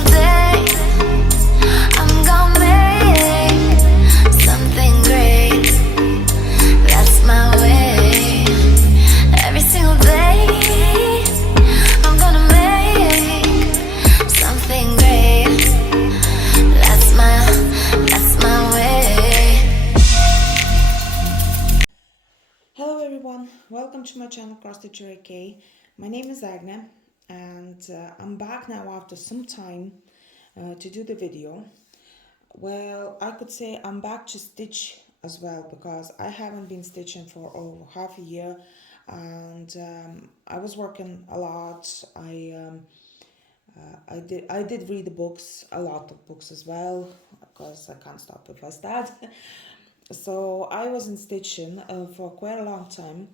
single day I'm gonna make something great. That's my way. Every single day I'm gonna make something great. That's my way. Hello everyone, welcome to my channel Cross Stitcher AK. My name is Agnes and I'm back now after some time to do the video. Well, I could say I'm back to stitch as well because I haven't been stitching for over half a year, and I was working a lot. I did read the books, a lot of books as well, because I can't stop if I start. So I wasn't stitching for quite a long time,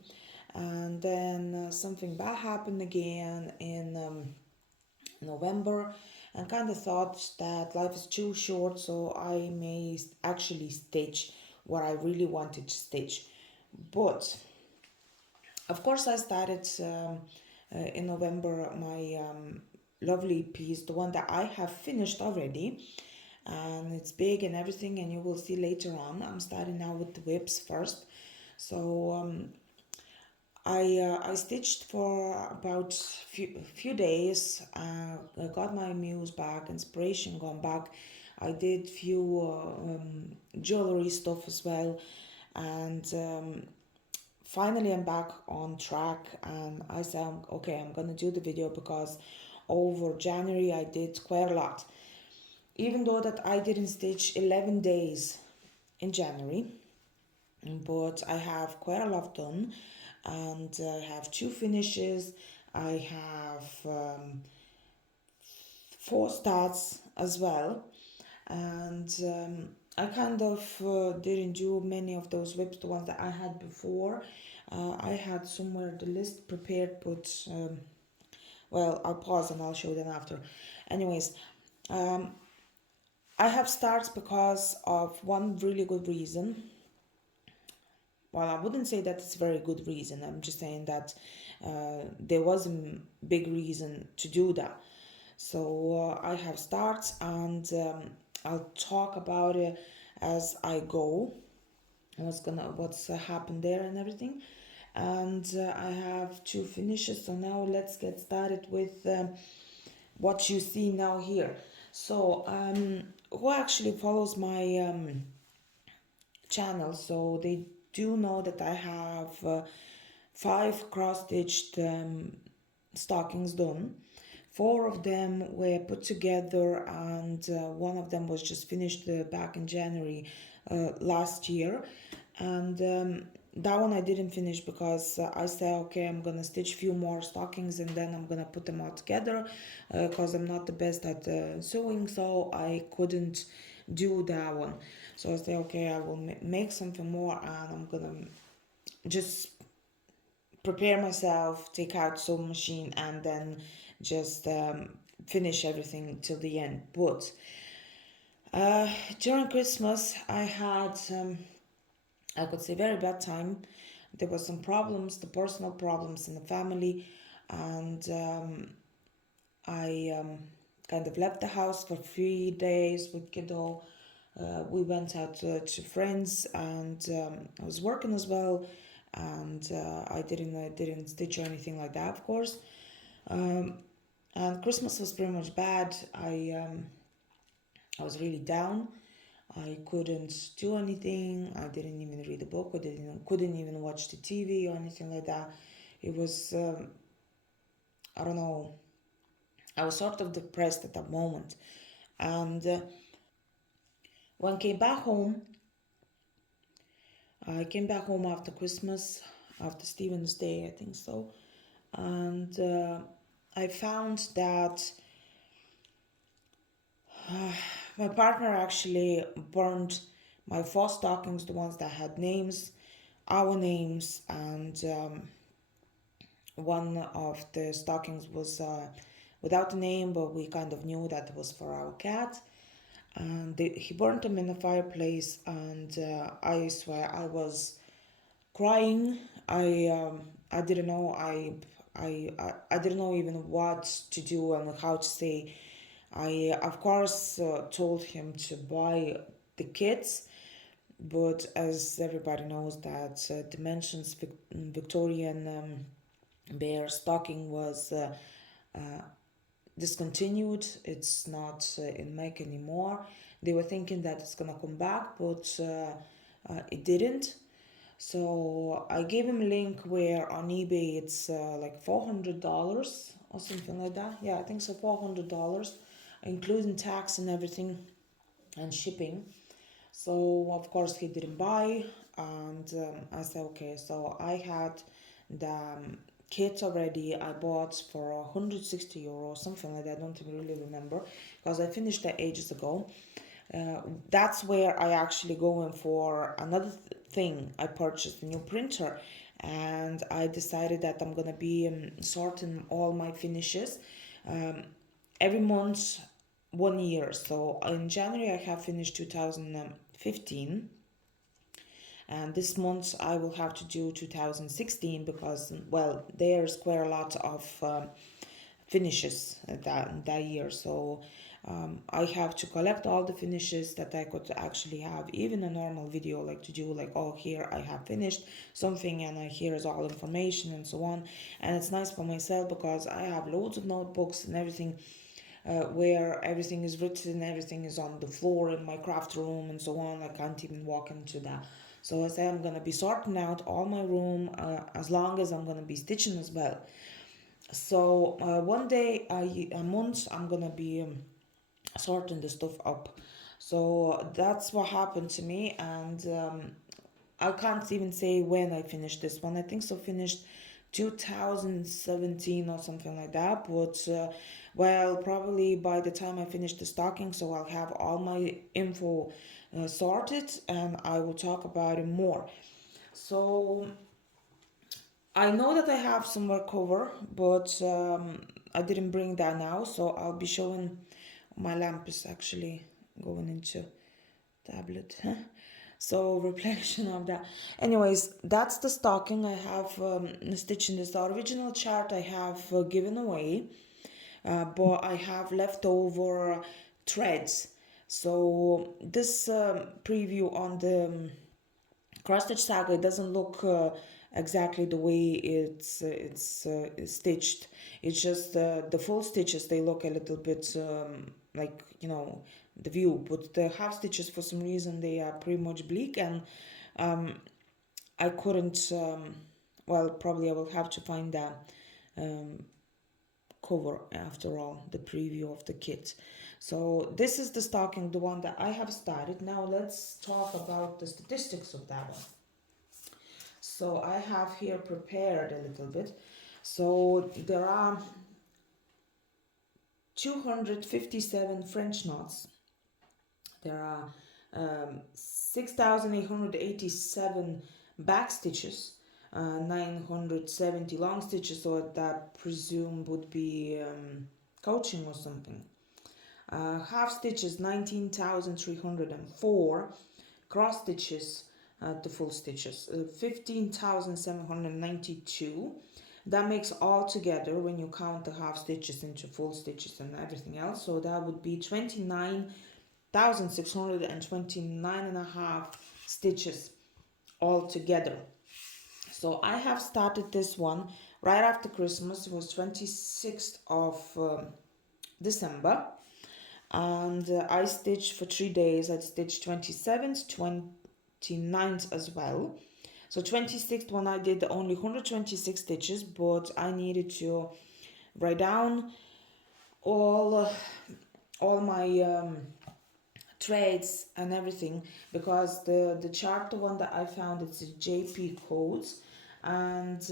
and then something bad happened again in November, and kind of thought that life is too short, so I may actually stitch what I really wanted to stitch. But of course I started in November my lovely piece, the one that I have finished already, and it's big and everything, and you will see later on. I'm starting now with the whips first. So I stitched for about few days. I got my muse back, inspiration gone back. I did few jewelry stuff as well, and finally I'm back on track. And I said, okay, I'm gonna do the video because over January I did quite a lot. Even though that I didn't stitch 11 days in January, but I have quite a lot done, and I have 2 finishes. I have 4 starts as well, and I kind of didn't do many of those whips, the ones that I had before. I had somewhere the list prepared, but well, I'll pause and I'll show them after. Anyways, I have starts because of one really good reason. Well, I wouldn't say that it's a very good reason. I'm just saying that there was a big reason to do that. So I have starts, and I'll talk about it as I go. What's happened there and everything. And I have 2 finishes. So now let's get started with what you see now here. So who actually follows my channel, so they do know that I have 5 cross-stitched stockings done. 4 of them were put together, and one of them was just finished back in January last year. And that one I didn't finish because I said, okay, I'm gonna stitch a few more stockings and then I'm gonna put them all together, because I'm not the best at sewing, so I couldn't do that one. So I said, okay, I will make something more, and I'm gonna just prepare myself, take out sewing machine, and then just finish everything till the end. But during Christmas I had I could say very bad time. There was some problems, the personal problems in the family, and I kind of left the house for 3 days with kiddo. We went out to friends, and I was working as well, and I didn't stitch or anything like that, of course. And Christmas was pretty much bad. I was really down. I couldn't do anything. I didn't even read a book. Couldn't even watch the TV or anything like that. It was I don't know. I was sort of depressed at that moment, and when I came back home, I came back home after Christmas, after Stephen's Day, I think so, and I found that my partner actually burned my 4 stockings, the ones that had names, our names, and one of the stockings was without a name, but we kind of knew that it was for our cat. And he burned them in the fireplace, and I swear I was crying. I didn't know I didn't know even what to do and how to say I of course told him to buy the kits, but as everybody knows that Dimensions Victorian bear stocking was uh, discontinued. It's not in make anymore. They were thinking that it's gonna come back, but it didn't. So I gave him a link where on eBay it's like $400 or something like that. Yeah, I think so, $400, including tax and everything and shipping. So of course he didn't buy, and I said okay. So I had the kit already. I bought for 160 euro, something like that. I don't really remember because I finished that ages ago. That's where I actually going for another thing. I purchased a new printer, and I decided that I'm gonna be sorting all my finishes um, every month 1 year. So in January I have finished 2015, and this month I will have to do 2016 because well there's quite a lot of finishes that year. So I have to collect all the finishes that I could actually have, even a normal video, like to do like, oh, here I have finished something and here is all information and so on. And it's nice for myself because I have loads of notebooks and everything where everything is written, everything is on the floor in my craft room and so on. I can't even walk into that. So I say I'm gonna be sorting out all my room as long as I'm gonna be stitching as well. So one day a month I'm gonna be sorting the stuff up. So that's what happened to me, and I can't even say when I finished this one. I think so finished 2017 or something like that. But well, probably by the time I finish the stocking, so I'll have all my info sorted, and I will talk about it more. So I know that I have some work cover, but I didn't bring that now, so I'll be showing. My lamp is actually going into tablet. So reflection of that. Anyways, that's the stocking. I have stitching this. The original chart I have given away, but I have leftover threads. So this preview on the cross stitch saga, it doesn't look exactly the way it's stitched. It's just the full stitches, they look a little bit like, you know, the view, but the half stitches for some reason they are pretty much bleak, and I couldn't well, probably I will have to find that cover after all, the preview of the kit. So this is the stocking, the one that I have started. Now let's talk about the statistics of that one. So I have here prepared a little bit. So there are 257 French knots. There are 6,887 back stitches, 970 long stitches, so that presume would be coaching or something. Half stitches 19,304, cross stitches to full stitches 15,792. That makes all together, when you count the half stitches into full stitches and everything else, so that would be 29,629 and a half stitches all together. So I have started this one right after Christmas. It was 26th of December, and I stitched for 3 days. I stitched 27th, 29th as well. So 26th one I did only 126 stitches, but I needed to write down all my threads and everything, because the chart, the one that I found, it's JP codes, and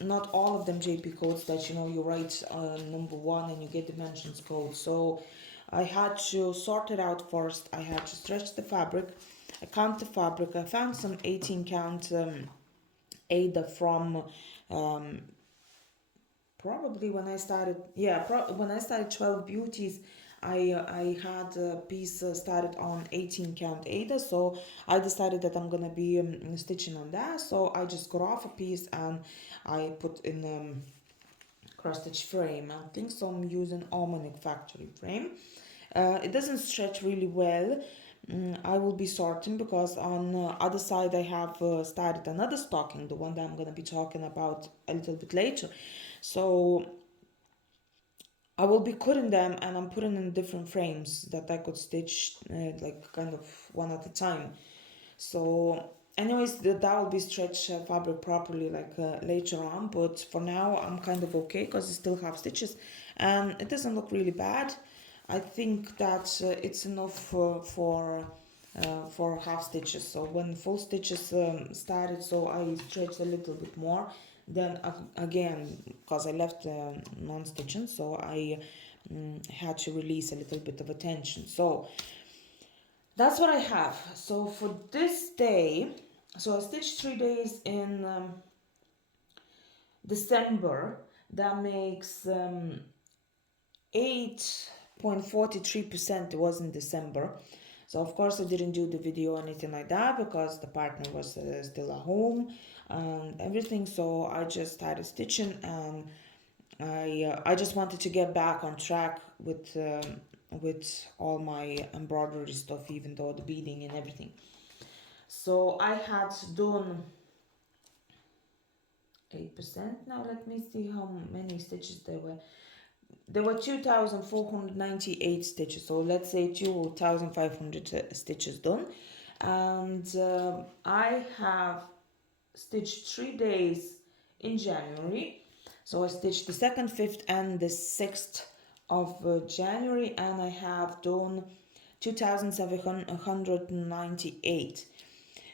not all of them JP codes that, you know, you write number one and you get dimensions code. So I had to sort it out first. I had to stretch the fabric, I count the fabric. I found some 18 count Ada from probably when I started, yeah, when I started 12 Beauties, I had a piece started on 18 count Ada, so I decided that I'm gonna be stitching on that. So I just got off a piece and I put in cross stitch frame. I think so. I'm using Ornament factory frame. It doesn't stretch really well. I will be sorting because on the other side I have started another stocking, the one that I'm going to be talking about a little bit later. So I will be cutting them, and I'm putting in different frames that I could stitch like kind of one at a time. So anyways, that will be stretch fabric properly like later on, but for now I'm kind of okay because I still have stitches and it doesn't look really bad. I think that it's enough for half stitches. So when full stitches started, so I stretched a little bit more. Then again, because I left non-stitching, so I had to release a little bit of a tension. So that's what I have. So for this day, so I stitched 3 days in December. That makes 8.43%. It was in December. So of course I didn't do the video or anything like that because the partner was still at home and everything. So I just started stitching, and I just wanted to get back on track with all my embroidery stuff, even though the beading and everything. So I had done 8%. Now let me see how many stitches there were. There were 2,498 stitches, so let's say 2,500 stitches done. And I have stitched 3 days in January. So I stitched the 2nd, 5th and the 6th of January, and I have done 2,798.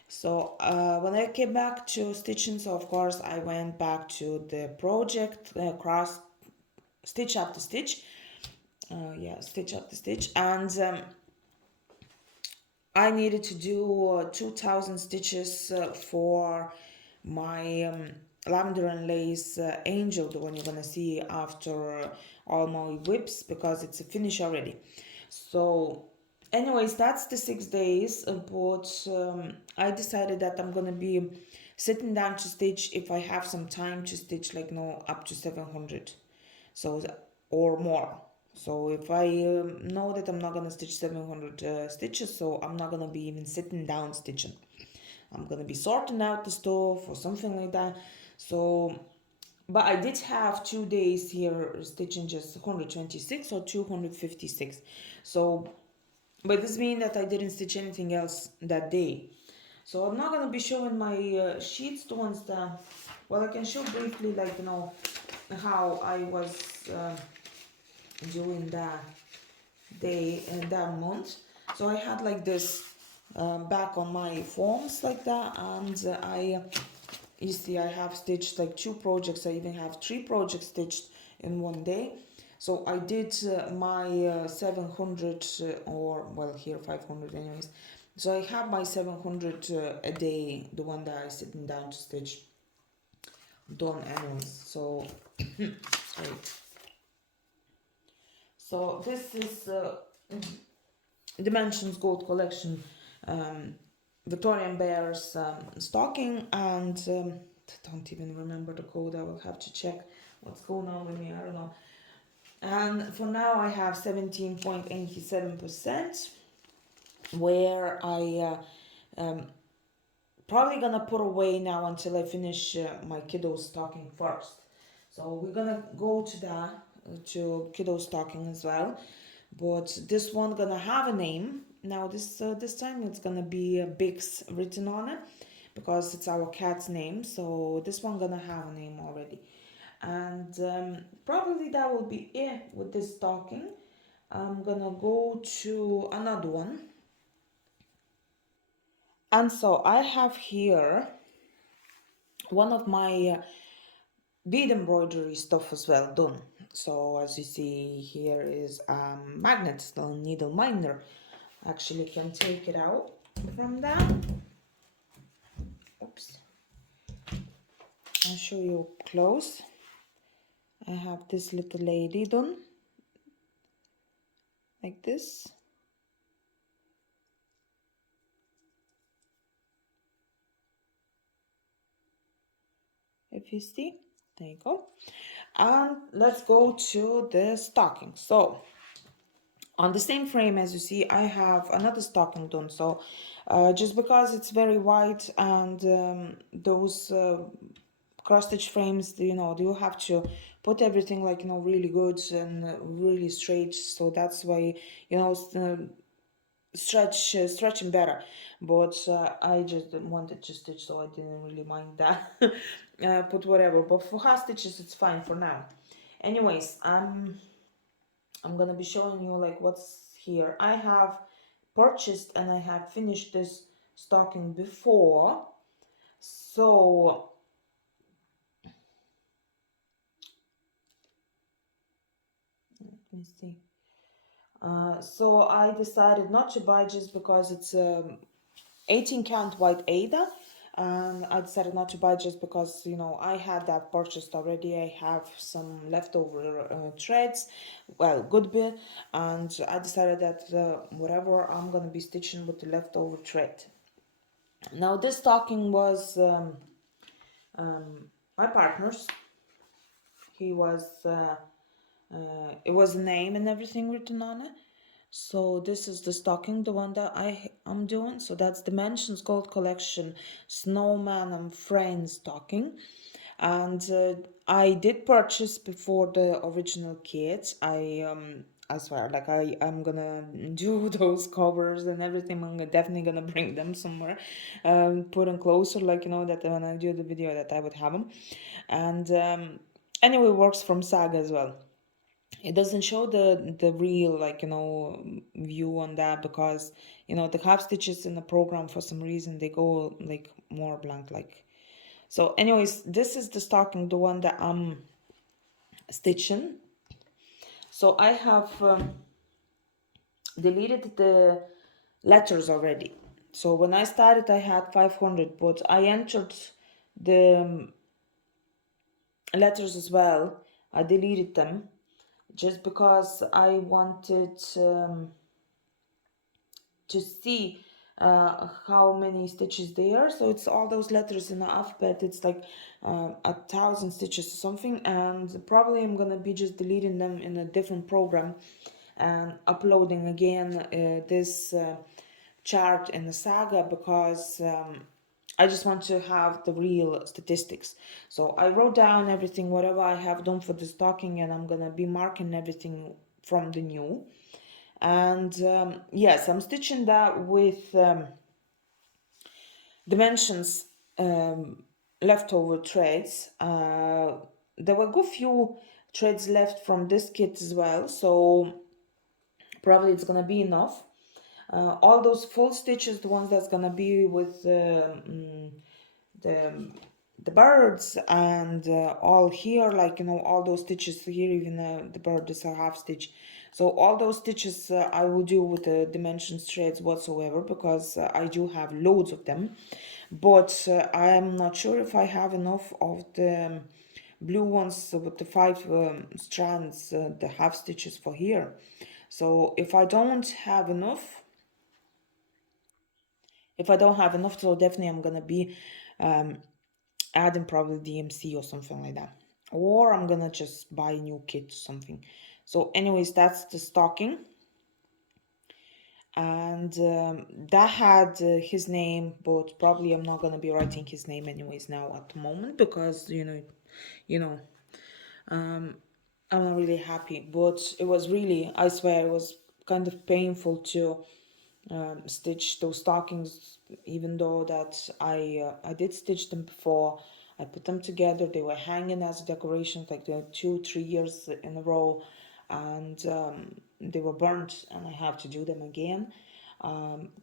So when I came back to stitching, so of course I went back to the project, cross stitch after stitch, stitch after stitch, and I needed to do 2,000 stitches for my lavender and lace angel, the one you're gonna see after all my whips, because it's a finish already. So anyways, that's the 6 days, but I decided that I'm gonna be sitting down to stitch if I have some time to stitch, like up to 700, so or more. So if I know that I'm not gonna stitch 700 stitches, so I'm not gonna be even sitting down stitching. I'm gonna be sorting out the stuff or something like that. So, but I did have 2 days here stitching just 126 or 256. So, but this means that I didn't stitch anything else that day. So I'm not gonna be showing my sheets, the ones that, well, I can show briefly, like, how I was doing that day and that month. So I had like this back on my forms like that, and you see I have stitched like 2 projects. I even have 3 projects stitched in one day. So I did my 700 or well, here 500 anyways. So I have my 700 a day, the one that I sitting down to stitch, done anyways. So sorry. So this is Dimensions Gold Collection Victorian Bears stocking, and I don't even remember the code. I will have to check what's going on with me. I don't know. And for now I have 17.87%, where I probably gonna put away now until I finish my kiddo stocking first. So we're gonna go to that, to kiddo stocking as well, but this one gonna have a name. Now this time it's gonna be Bix written on it because it's our cat's name. So this one gonna have a name already, and probably that will be it with this stocking. I'm gonna go to another one, and so I have here one of my bead embroidery stuff as well done. So as you see here is magnet, the needle minder. Actually can take it out from that. Oops, I'll show you close. I have this little lady done like this. If you see, there you go. And let's go to the stocking. So on the same frame as you see, I have another stocking done. So just because it's very wide, and those cross stitch frames, you know, you have to put everything like, you know, really good and really straight. So that's why, you know, stretching better. But I just wanted to stitch, so I didn't really mind that. Put whatever, but for half stitches it's fine for now. Anyways, I'm gonna be showing you like what's here. I have purchased and I have finished this stocking before, so let me see. So I decided not to buy just because it's 18 count white Ada, and I decided not to buy just because, you know, I had that purchased already. I have some leftover threads, well, good bit, and I decided that whatever, I'm gonna be stitching with the leftover thread. Now this stocking was my partner's. He was it was a name and everything written on it. So this is the stocking, the one that I'm doing. So that's Dimensions Gold Collection Snowman and Friends stocking. And I did purchase before the original kit. I swear, like I'm gonna do those covers and everything. Definitely gonna bring them somewhere, put them closer, like, you know, that when I do the video that I would have them. And anyway, works from Saga as well. It doesn't show the real, like, you know, view on that, because, you know, the half stitches in the program, for some reason they go like more blank, like. So anyways, this is the stocking, the one that I'm stitching. So I have deleted the letters already. So when I started I had 500, but I entered the letters as well. I deleted them just because I wanted to see how many stitches there are. So it's all those letters in the alphabet. It's like 1,000 stitches or something, and probably I'm gonna be just deleting them in a different program and uploading again this chart in the Saga, because I just want to have the real statistics. So I wrote down everything, whatever I have done for the stocking, and I'm gonna be marking everything from the new. And yes, I'm stitching that with Dimensions leftover threads. There were a good few threads left from this kit as well, so probably it's gonna be enough. All those full stitches, the ones that's gonna be with the the birds, and all here, like, you know, all those stitches here, even the bird is a half stitch. So all those stitches I will do with the Dimensions threads whatsoever, because I do have loads of them. But I am not sure if I have enough of the blue ones with the 5 strands, the half stitches for here. So if I don't have enough, so definitely I'm gonna be adding probably DMC or something like that, or I'm gonna just buy a new kit or something. So anyways, that's the stocking, and that had his name, but probably I'm not gonna be writing his name anyways now at the moment, because you know I'm not really happy. But it was really, I swear, it was kind of painful to stitch those stockings, even though that I did stitch them before. I put them together, they were hanging as decorations like the 2-3 years in a row, and they were burnt, and I have to do them again.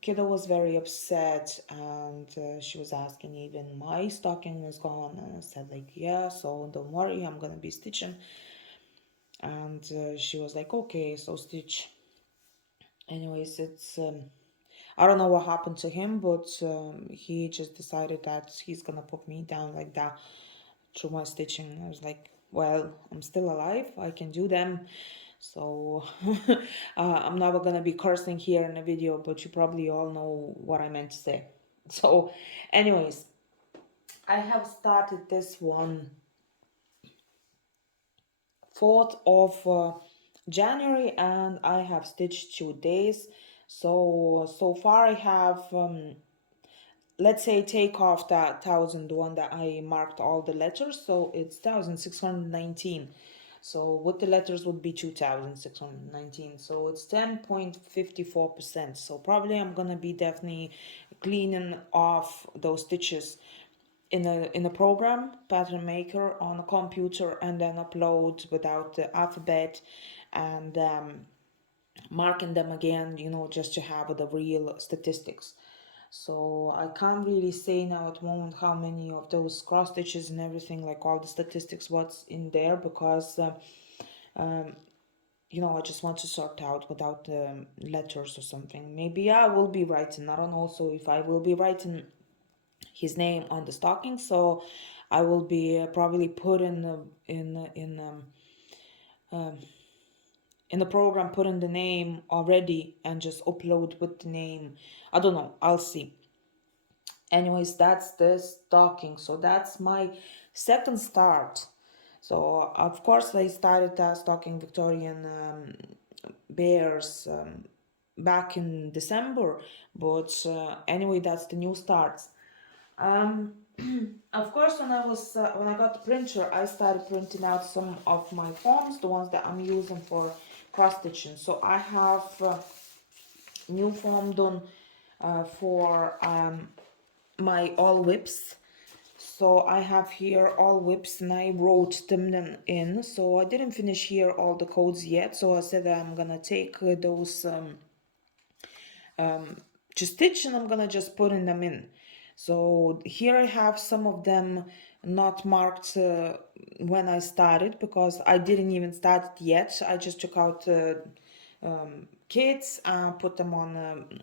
Kiddo was very upset, and she was asking even my stocking was gone, and I said like, yeah, so don't worry, I'm gonna be stitching. And she was like, okay, so stitch. Anyways, it's I don't know what happened to him, but he just decided that he's gonna put me down like that through my stitching. I was like, well, I'm still alive, I can do them. So I'm not gonna be cursing here in the video, but you probably all know what I meant to say. So anyways, I have started this one 4th of January, and I have stitched 2 days. So far I have, let's say, take off that 1,001 that I marked all the letters, so it's 1,619. So with the letters would be 2,619, so it's 10.54%. So probably I'm gonna be definitely cleaning off those stitches in a program, pattern maker, on a computer, and then upload without the alphabet, and marking them again, just to have the real statistics. So I can't really say now at the moment how many of those cross stitches and everything, like all the statistics, what's in there, because I just want to sort out without the letters or something. Maybe I will be writing, I don't know also if I will be writing his name on the stocking, so I will be probably put in the program, put in the name already and just upload with the name. I don't know, I'll see. Anyways, that's the stocking. So that's my second start. So of course I started stocking Victorian bears back in December, but anyway, that's the new starts. Of course, when I got the printer, I started printing out some of my forms, the ones that I'm using for cross stitching. So I have new form done for my all whips. So I have here all whips, and I wrote them in. So I didn't finish here all the codes yet. So I said that I'm gonna take those to stitch, and I'm gonna just putting them in. So here I have some of them not marked when I started, because I didn't even start it yet. I just took out kits and put them on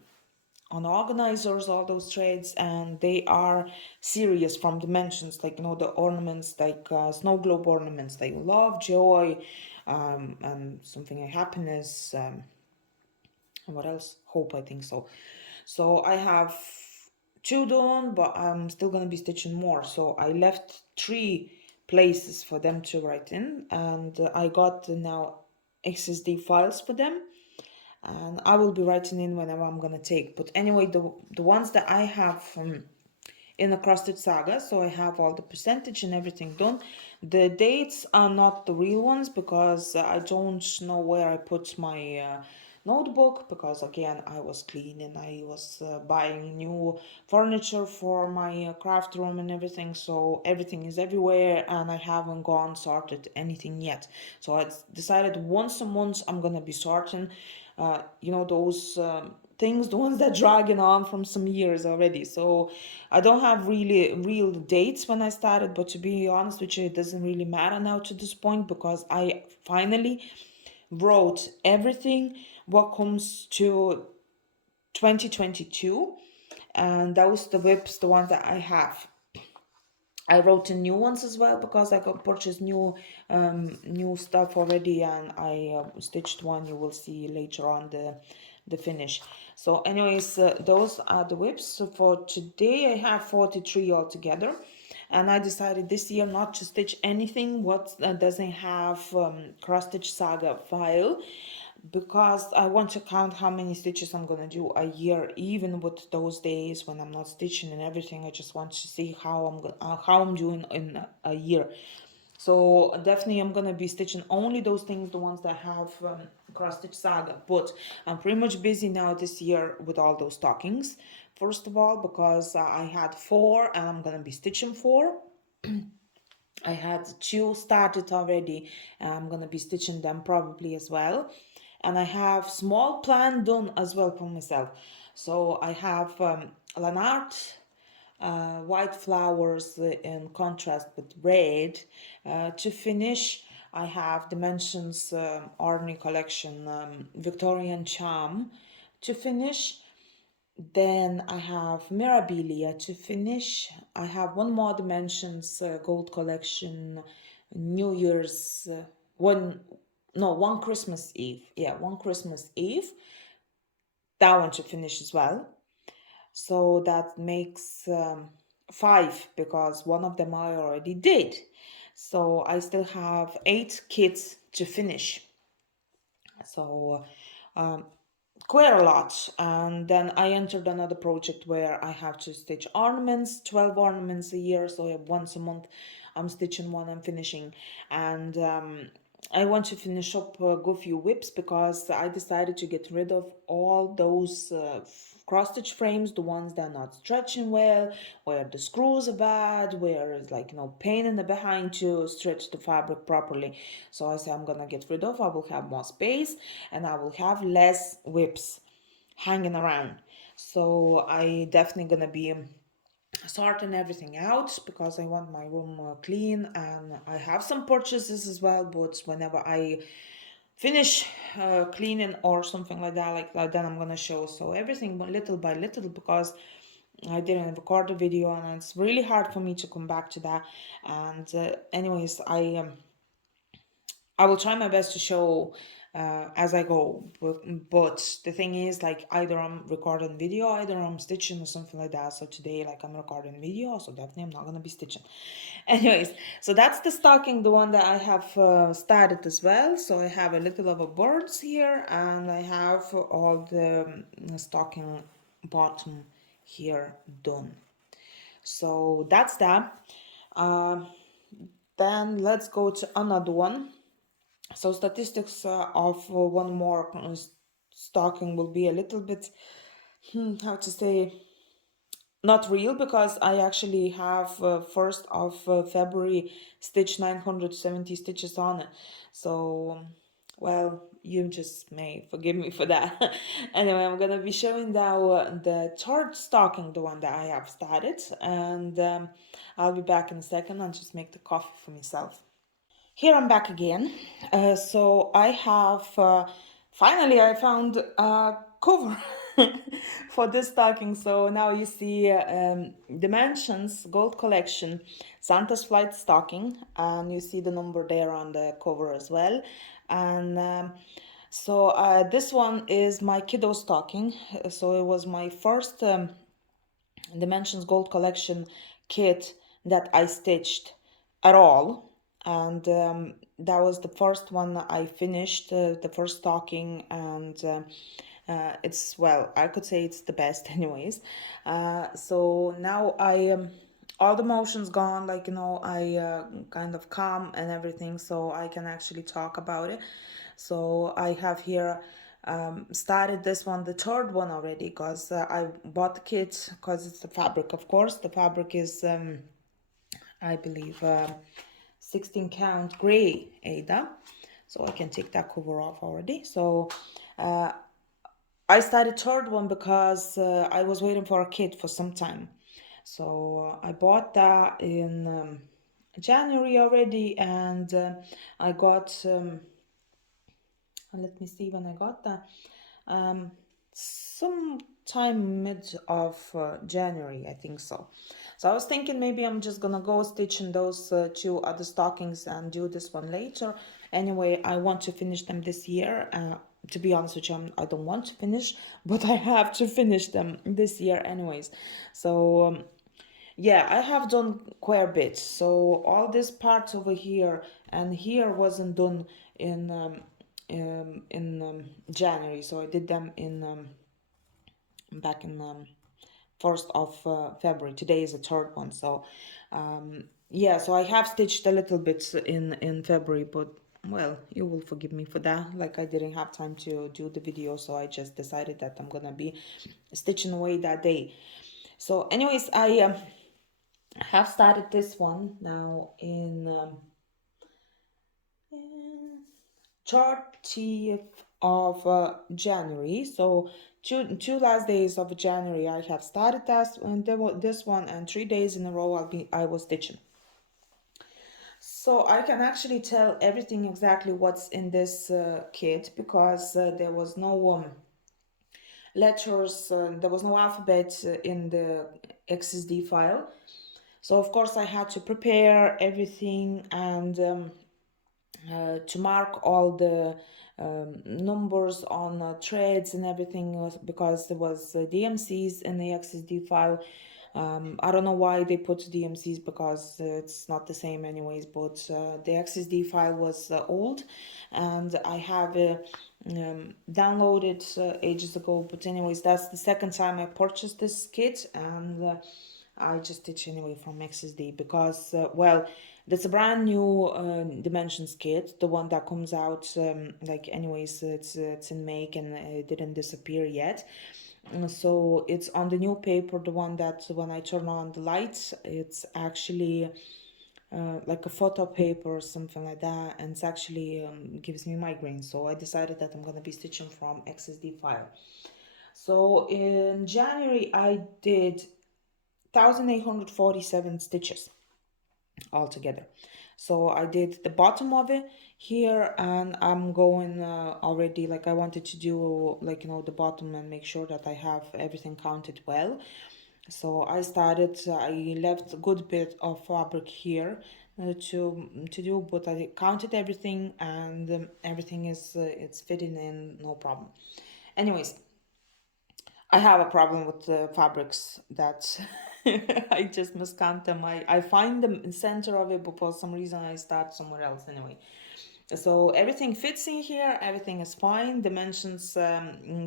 organizers, all those threads, and they are serious from dimensions, like the ornaments, like snow globe ornaments, like love, joy, and something like happiness, and what else, hope, I think so. So I have 2 done, but I'm still gonna be stitching more. So I left 3 places for them to write in, and I got now XSD files for them, and I will be writing in whenever I'm gonna take. But anyway, the ones that I have in the cross stitch saga, so I have all the percentage and everything done. The dates are not the real ones, because I don't know where I put my notebook, because again I was cleaning, I was buying new furniture for my craft room and everything, so everything is everywhere, and I haven't gone sorted anything yet. So I decided once a month I'm gonna be sorting those things, the ones that dragging on from some years already. So I don't have really real dates when I started, but to be honest with you, it doesn't really matter now to this point, because I finally wrote everything what comes to 2022, and those the whips, the ones that I have. I wrote in new ones as well, because I got purchased new stuff already, and I stitched one. You will see later on the finish. So anyways, those are the whips. So for today I have 43 altogether, and I decided this year not to stitch anything what doesn't have cross stitch saga file, because I want to count how many stitches I'm gonna do a year, even with those days when I'm not stitching and everything. I just want to see how I'm doing in a year. So definitely I'm gonna be stitching only those things, the ones that have cross stitch saga. But I'm pretty much busy now this year with all those stockings, first of all, because I had 4 and I'm gonna be stitching 4. I had 2 started already, and I'm gonna be stitching them probably as well. And I have small plan done as well for myself. So I have Lanart white flowers in contrast with red to finish. I have Dimensions Ornament collection Victorian charm to finish. Then I have Mirabilia to finish. I have one more Dimensions gold collection New Year's one Christmas Eve. Yeah, one Christmas Eve. That one to finish as well. So that makes 5, because one of them I already did. So I still have 8 kits to finish. So quite a lot. And then I entered another project where I have to stitch ornaments, 12 ornaments a year, so once a month I'm stitching one and finishing. And I want to finish up a good few whips because I decided to get rid of all those cross stitch frames, the ones that are not stretching well, where the screws are bad, where it's like pain in the behind to stretch the fabric properly. So I said I'm gonna get rid of. I will have more space and I will have less whips hanging around. So I definitely gonna be sorting everything out because I want my room clean, and I have some purchases as well, but whenever I finish cleaning or something like that, then I'm gonna show. So everything little by little, because I didn't record the video and it's really hard for me to come back to that. And anyways, I will try my best to show as I go, but the thing is, like, either I'm recording video, either I'm stitching or something like that. So today, like, I'm recording video, so definitely I'm not gonna be stitching. Anyways, so that's the stocking, the one that I have started as well. So I have a little of a birds here, and I have all the stocking bottom here done. So that's that. Then let's go to another one. So statistics of one more stocking will be a little bit, how to say, not real, because I actually have 1st of February stitch 970 stitches on it. So, well, you just may forgive me for that. Anyway, I'm gonna be showing now the third stocking, the one that I have started, and I'll be back in a second and just make the coffee for myself. Here I'm back again. So I have finally I found a cover for this stocking. So now you see Dimensions Gold Collection Santa's Flight stocking, and you see the number there on the cover as well. And so this one is my kiddo stocking. So it was my first Dimensions Gold Collection kit that I stitched at all, and that was the first one I finished, the first stocking, and it's, well, I could say it's the best anyways. So now all the motion's gone, like, I kind of calm and everything, so I can actually talk about it. So I have here started this one, the third one already, because I bought the kit because it's the fabric, of course. The fabric is I believe 16 count gray Ada, so I can take that cover off already. So I started third one because I was waiting for a kit for some time. So I bought that in January already, and I got let me see when I got that. Sometime mid of January, I think so. So I was thinking maybe I'm just gonna go stitching those two other stockings and do this one later. Anyway, I want to finish them this year. To be honest with you, I don't want to finish, but I have to finish them this year anyways. So yeah, I have done quite a bit. So all this part over here and here wasn't done in January. So I did them in back in 1st of February. Today is the third one. So yeah, so I have stitched a little bit in February, but well, you will forgive me for that. Like, I didn't have time to do the video, so I just decided that I'm gonna be stitching away that day. So anyways, I have started this one now in 30th of January. So two last days of January I have started this one, and 3 days in a row I was stitching. So I can actually tell everything exactly what's in this kit, because there was no letters, there was no alphabet in the XSD file. So of course I had to prepare everything and to mark all the numbers on threads and everything, because there was DMCs in the XSD file. I don't know why they put DMCs, because it's not the same anyways, but the XSD file was old, and I have downloaded ages ago. But anyways, that's the second time I purchased this kit, and I just stitch anyway from XSD because, well, that's a brand new Dimensions kit, the one that comes out, like anyways, it's in make and it didn't disappear yet. So it's on the new paper, the one that when I turn on the lights, it's actually like a photo paper or something like that, and it's actually gives me migraine. So I decided that I'm gonna be stitching from XSD file. So in January I did 1847 stitches altogether. So I did the bottom of it here, and I'm going already, like I wanted to do like, you know, the bottom and make sure that I have everything counted well. So I started, I left a good bit of fabric here to do, but I counted everything, and everything is it's fitting in, no problem. Anyways, I have a problem with the fabrics that I just miscount them. I find them in the center of it, but for some reason I start somewhere else anyway. So everything fits in here, everything is fine. Dimensions,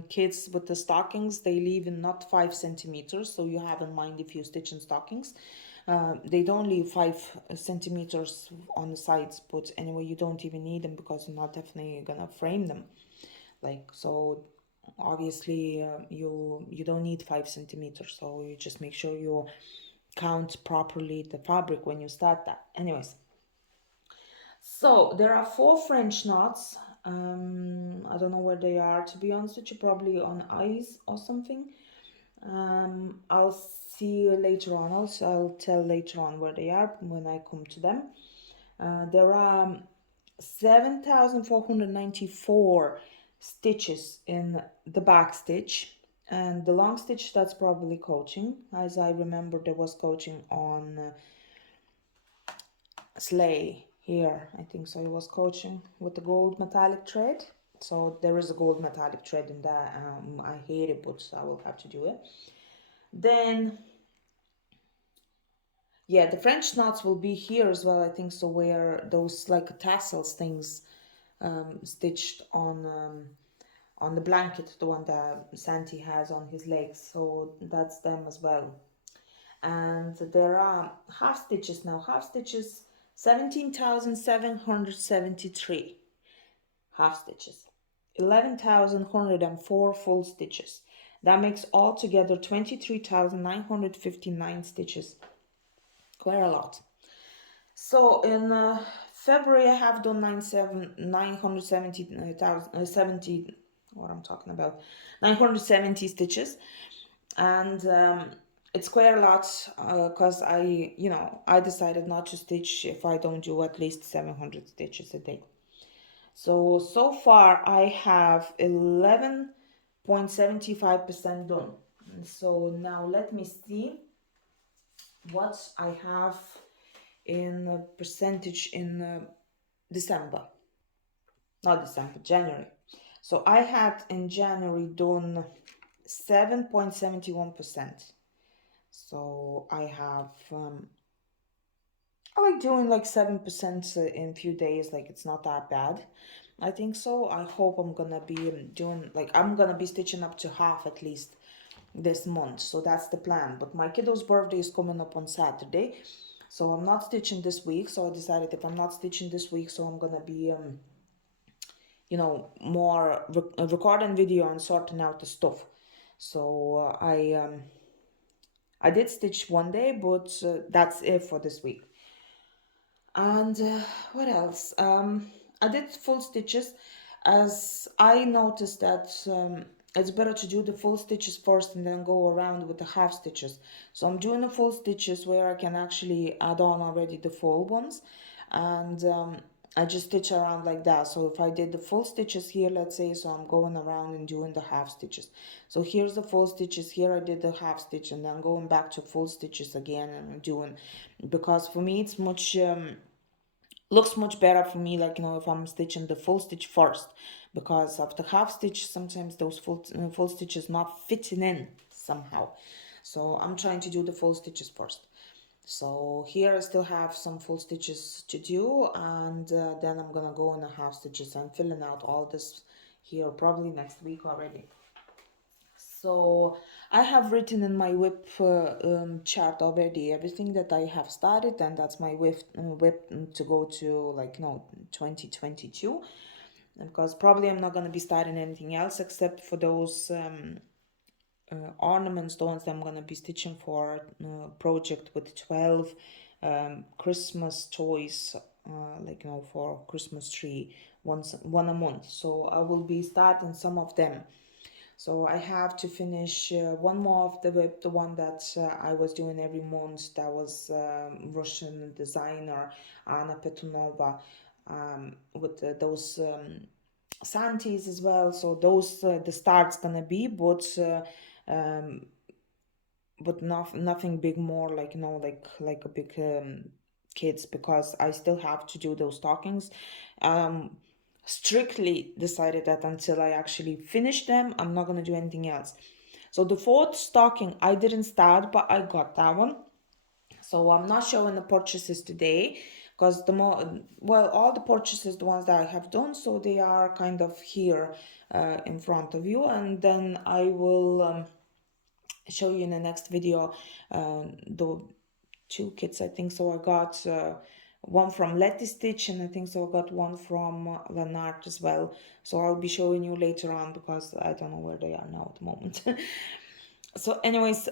kids with the stockings, they leave in not 5 centimeters, so you have in mind if you stitch in stockings. They don't leave 5 centimeters on the sides, but anyway, you don't even need them because you're not definitely gonna frame them. Like, so obviously you don't need 5 centimeters, so you just make sure you count properly the fabric when you start that. Anyways, so there are 4 French knots. I don't know where they are, to be honest with you, probably on eyes or something. I'll see later on. Also, I'll tell later on where they are when I come to them. There are 7,494 stitches in the back stitch, and the long stitch, that's probably coaching. As I remember, there was coaching on sleigh here, I think so. It was coaching with the gold metallic thread, so there is a gold metallic thread in that. I hate it, but I will have to do it. Then yeah, the French knots will be here as well, I think so, where those like tassels things stitched on the blanket, the one that Santi has on his legs, so that's them as well. And there are half stitches now. Half stitches, 17,773 half stitches, 11,104 full stitches. That makes altogether 23,959 stitches. Quite a lot. So in February I have done 970 what I'm talking about, 970 stitches, and it's quite a lot because I decided not to stitch if I don't do at least 700 stitches a day. So far I have 11.75% done. So now let me see what I have in percentage in January. So I had in January done 7.71%. So I have I like doing like 7% in a few days, like it's not that bad. I think so. I hope I'm gonna be doing, like, I'm gonna be stitching up to half at least this month, so that's the plan. But my kiddo's birthday is coming up on Saturday, so I'm not stitching this week. So I decided if I'm not stitching this week, so I'm gonna be more recording video and sorting out the stuff. So I did stitch one day, but that's it for this week. And what else? I did full stitches, as I noticed that it's better to do the full stitches first and then go around with the half stitches. So I'm doing the full stitches where I can actually add on already the full ones, and I just stitch around like that. So if I did the full stitches here, let's say, so I'm going around and doing the half stitches. So here's the full stitches, here I did the half stitch, and then going back to full stitches again and doing, because for me it's much looks much better for me, like, if I'm stitching the full stitch first, because of the half stitch sometimes those full stitches not fitting in somehow. So I'm trying to do the full stitches first. So here I still have some full stitches to do, and then I'm gonna go on a half stitches. I'm filling out all this here probably next week already. So I have written in my whip chart already everything that I have started, and that's my whip to go to, like, no, 2022, because probably I'm not going to be starting anything else except for those ornaments, the ones that I'm going to be stitching for project with 12 Christmas toys, like, you know, for Christmas tree, one a month. So I will be starting some of them. So I have to finish one more of the whip, the one that I was doing every month. That was Russian designer Anna Petunova, with those Santis as well. So those the start's gonna be, um, but nothing big more, like, you know, like a big kids, because I still have to do those stockings. Strictly decided that until I actually finish them, I'm not gonna do anything else. So the fourth stocking I didn't start, but I got that one. So I'm not showing the purchases today, because the more, well, all the purchases, the ones that I have done, so they are kind of here in front of you, and then I will show you in the next video the two kits, I think. So I got one from Letty Stitch, and I think so I got one from Lanart as well. So I'll be showing you later on, because I don't know where they are now at the moment. So anyways,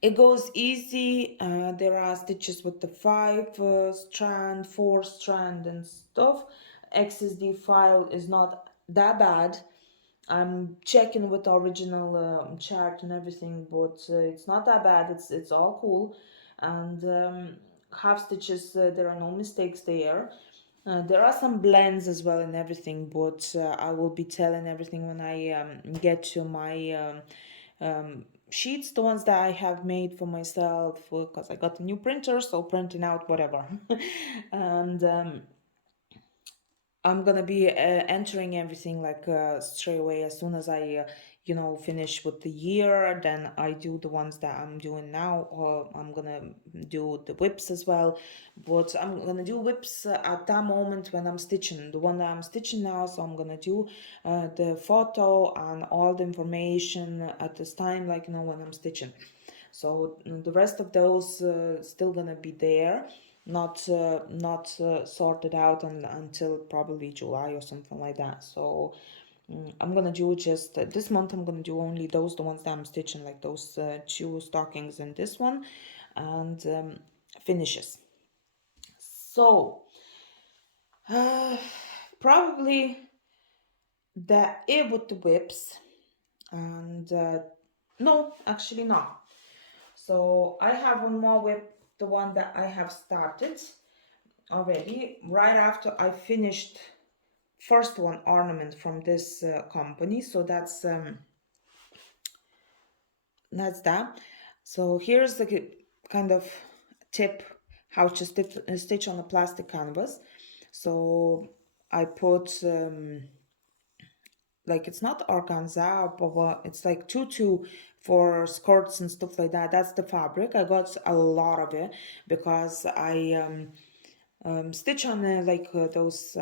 it goes easy. There are stitches with the 5 strand, 4 strand and stuff. XSD file is not that bad. I'm checking with the original chart and everything, but it's not that bad. It's all cool, and half stitches, there are no mistakes there. There are some blends as well and everything, but I will be telling everything when I get to my sheets, the ones that I have made for myself, because I got a new printer, so printing out whatever. And I'm gonna be entering everything, like, straight away as soon as I you know, finish with the year. Then I do the ones that I'm doing now, or I'm gonna do the whips as well, but I'm gonna do whips at that moment when I'm stitching the one that I'm stitching now. So I'm gonna do the photo and all the information at this time, like, you know, when I'm stitching. So the rest of those still gonna be there, not sorted out until probably July or something like that. So I'm gonna do just this month. I'm gonna do only those, the ones that I'm stitching, like those 2 stockings and this one, and finishes. So probably that it with the whips, and no, actually not. So I have one more whip, the one that I have started already right after I finished first one ornament from this company. So that's that. So here's the kind of tip how to stitch on a plastic canvas. So I put like, it's not organza, but it's like tutu for skirts and stuff like that. That's the fabric. I got a lot of it because I stitch on like those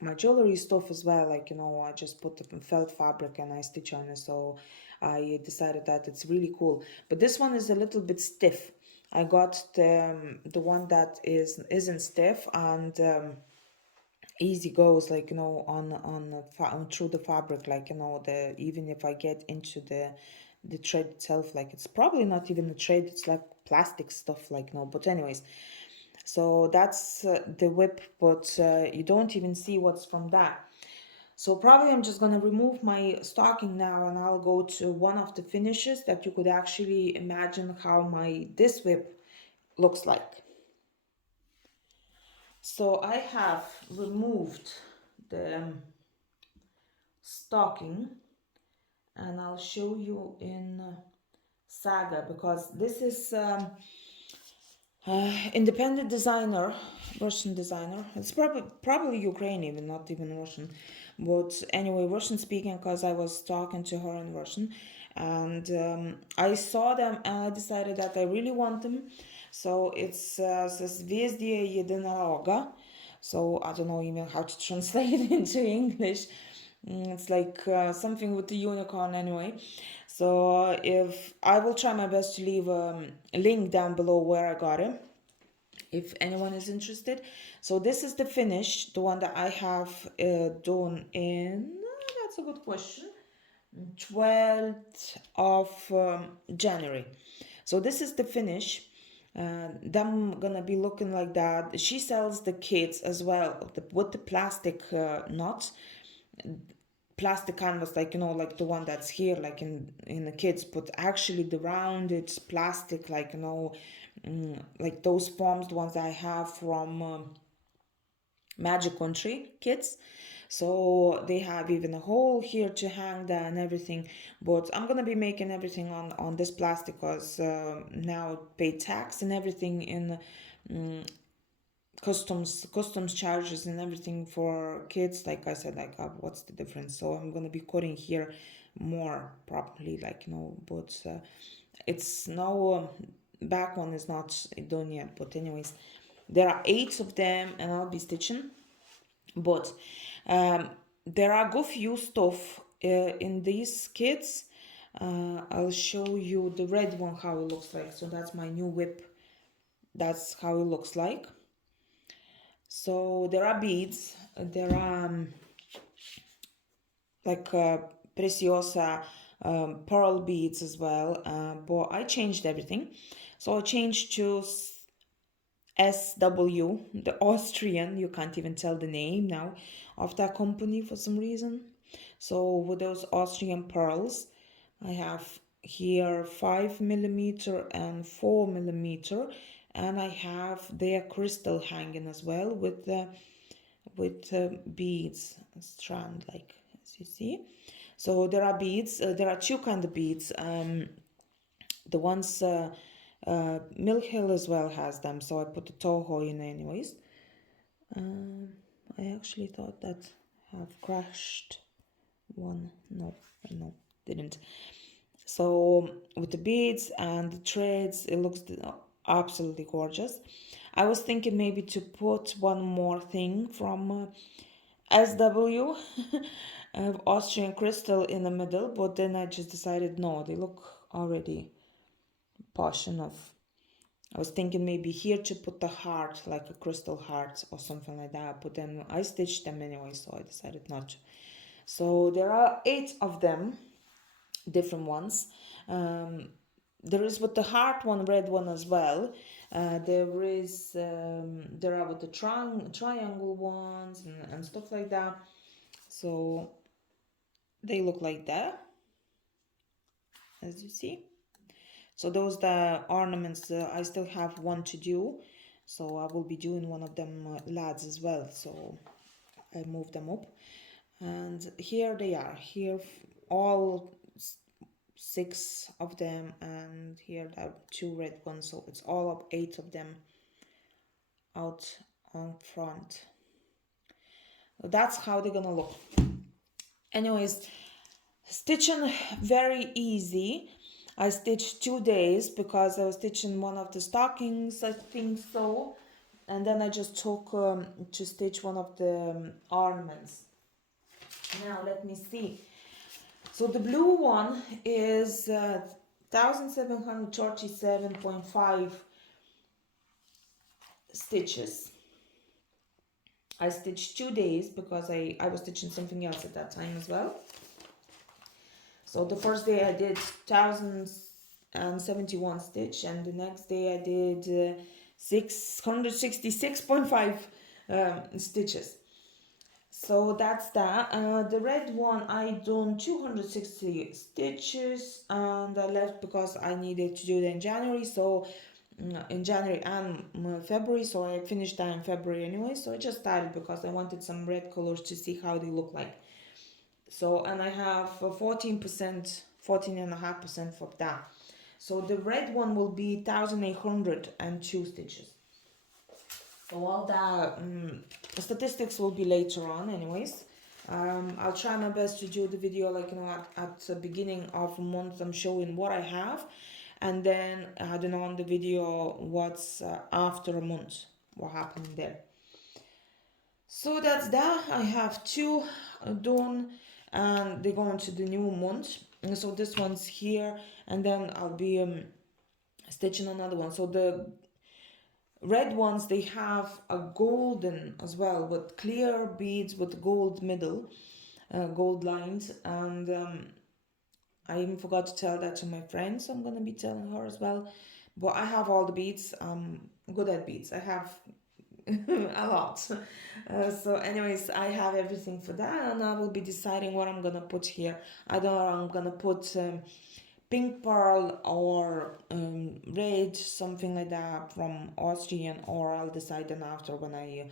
my jewelry stuff as well. Like, you know, I just put the felt fabric and I stitch on it. So I decided that it's really cool. But this one is a little bit stiff. I got the one that isn't stiff, and easy goes, like, you know, on through the fabric, like, you know, the even if I get into the thread itself, like, it's probably not even a thread, it's like plastic stuff, like, no. But anyways, so that's the whip, but you don't even see what's from that. So probably I'm just gonna remove my stocking now, and I'll go to one of the finishes that you could actually imagine how my this whip looks like. So I have removed the stocking, and I'll show you in Saga, because this is independent designer, Russian designer. It's probably Ukrainian, not even Russian, but anyway, Russian speaking, because I was talking to her in Russian. and I saw them and I decided that I really want them. So it's созвездие единорога. So I don't know even how to translate it into English. It's like something with the unicorn anyway. So if I will try my best to leave a link down below where I got it, if anyone is interested. So this is the finish, the one that I have done in, that's a good question, 12th of January. So this is the finish. Them gonna be looking like that. She sells the kits as well with the plastic knots, plastic canvas, like, you know, like the one that's here, like in the kits, but actually the rounded plastic, like, you know, like those forms, the ones I have from Magic Country kits. So they have even a hole here to hang that and everything, but I'm gonna be making everything on this plastic because now pay tax and everything in customs charges and everything for kids. Like I said, like what's the difference? So I'm gonna be cutting here more probably, like, you know, but it's no back one is not done yet. But anyways, there are 8 of them and I'll be stitching, but there are good few stuff in these kits. I'll show you the red one how it looks like. So that's my new whip, that's how it looks like. So there are beads, there are like preciosa pearl beads as well, but I changed everything. So I changed to SW, the Austrian, you can't even tell the name now of that company for some reason. So with those Austrian pearls, I have here 5mm and 4mm, and I have their crystal hanging as well with the beads strand, like as you see. So there are beads, there are 2 kind of beads. The ones Mill Hill as well has them, so I put the Toho in anyways. I actually thought that have crashed one. No, didn't. So with the beads and the threads, it looks absolutely gorgeous. I was thinking maybe to put one more thing from SW Austrian crystal in the middle, but then I just decided no, they look already posh enough. I was thinking maybe here to put the heart, like a crystal heart or something like that, but then I stitched them anyway, so I decided not to. So there are 8 of them, different ones. There is with the heart one, red one as well. There are with the triangle ones and stuff like that. So they look like that, as you see. So those the ornaments, I still have one to do, so I will be doing one of them lads as well. So I move them up, and here they are. Here all 6 of them, and here there are 2 red ones. So it's all of 8 of them out on front. So that's how they're gonna look. Anyways, stitching very easy. I stitched 2 days because I was stitching one of the stockings, I think so, and then I just took to stitch one of the ornaments. Now let me see. So the blue one is 1737.5 stitches. I stitched 2 days because I was stitching something else at that time as well. So the first day I did 1071 stitch, and the next day I did 666.5 stitches. So that's that. The red one I done 260 stitches, and I left because I needed to do it in January. So in January and February, so I finished that in February anyway. So I just started because I wanted some red colors to see how they look like. So, and I have 14.5% for that. So the red one will be 1802 stitches. So all the statistics will be later on anyways. I'll try my best to do the video like, you know, at the beginning of a month I'm showing what I have, and then adding on the video what's after a month, what happened there. So that's that. I have two done, and they go into the new month. And so this one's here, and then I'll be stitching another one. So the red ones, they have a golden as well, with clear beads with gold middle, gold lines. And I even forgot to tell that to my friend, so I'm gonna be telling her as well. But I have all the beads. I'm good at beads. I have a lot. So anyways, I have everything for that, and I will be deciding what I'm gonna put here. I don't know, I'm gonna put pink pearl or red, something like that from Austrian, or I'll decide then after when I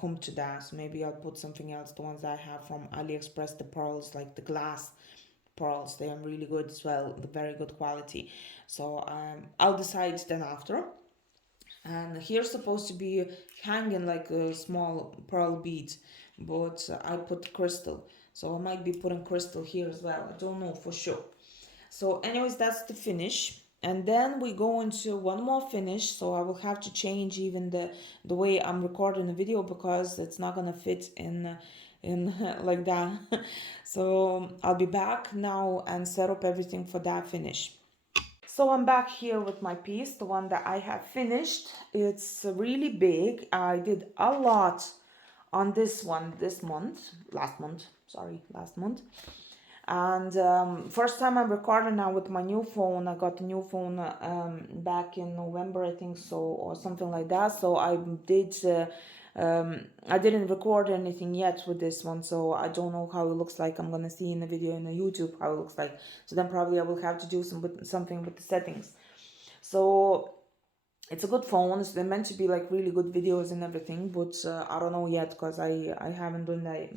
come to that. So maybe I'll put something else, the ones I have from AliExpress, the pearls, like the glass pearls, they are really good as well, the very good quality. So I'll decide then after. And here's supposed to be hanging like a small pearl bead, but I put crystal, so I might be putting crystal here as well. I don't know for sure. So anyways, that's the finish, and then we go into one more finish. So I will have to change even the way I'm recording the video, because it's not gonna fit in like that. So I'll be back now and set up everything for that finish. So I'm back here with my piece, the one that I have finished. It's really big. I did a lot on this one last month. And first time I'm recording now with my new phone. I got a new phone back in November, I think so, or something like that. So I didn't record anything yet with this one, so I don't know how it looks like. I'm gonna see in the video in the YouTube how it looks like. So then probably I will have to do something with the settings. So it's a good phone. They're meant to be like really good videos and everything, but I don't know yet, because I haven't done that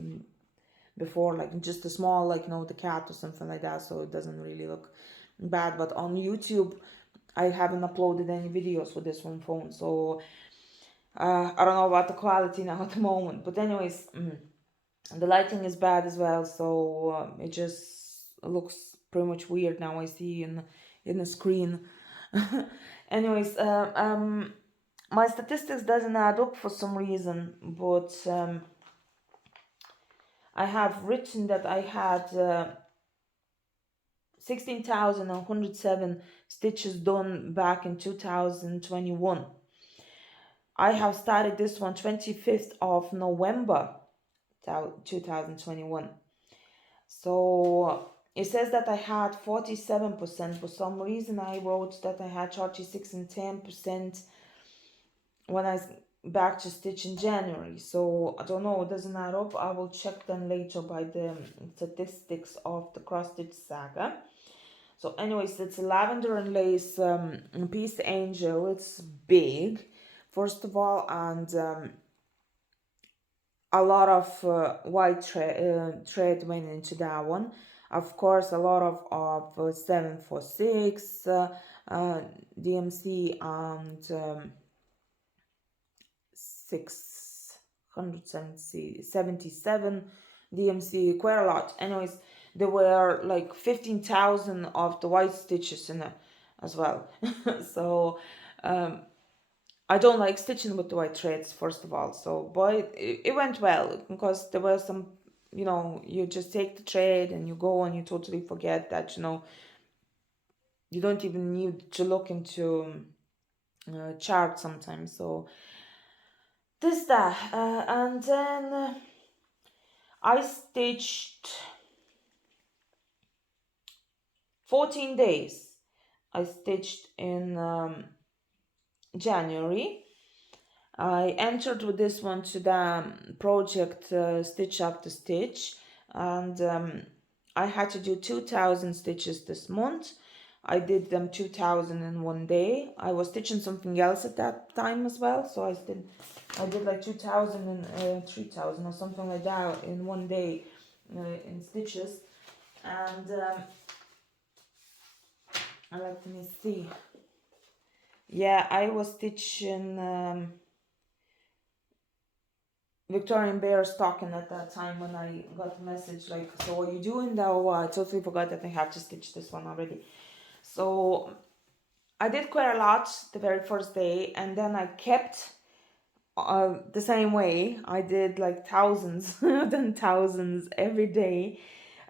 before, like just a small, like, you know, the cat or something like that, so it doesn't really look bad. But on YouTube I haven't uploaded any videos with this one phone, so I don't know about the quality now at the moment. But anyways, the lighting is bad as well, so it just looks pretty much weird now. I see in the screen. Anyways, my statistics doesn't add up for some reason, but I have written that I had 16,107 stitches done back in 2021. I have started this one 25th of November 2021. So it says that I had 47%. For some reason I wrote that I had 36 and 10% when I back to stitch in January. So I don't know, it doesn't add up. I will check them later by the statistics of the cross stitch saga. So anyways, it's a lavender and lace piece angel. It's big, first of all, and a lot of white thread went into that one. Of course, a lot of 746 DMC and 677 DMC, quite a lot. Anyways, there were like 15,000 of the white stitches in it as well. So I don't like stitching with the white threads, first of all. So, but it went well, because there were some, you know, you just take the thread and you go and you totally forget that, you know, you don't even need to look into chart sometimes. So that, and then I stitched 14 days. I stitched in January. I entered with this one to the project Stitch After Stitch, and I had to do 2,000 stitches this month. I did them 2,000 in one day. I was stitching something else at that time as well, so I did like 2,000 and 3,000 or something like that in one day in stitches. And let me see. Yeah, I was stitching Victorian Bear stocking at that time when I got a message like, so what are you doing now? Oh, I totally forgot that I have to stitch this one already. So I did quite a lot the very first day, and then I kept the same way. I did like thousands, then thousands every day.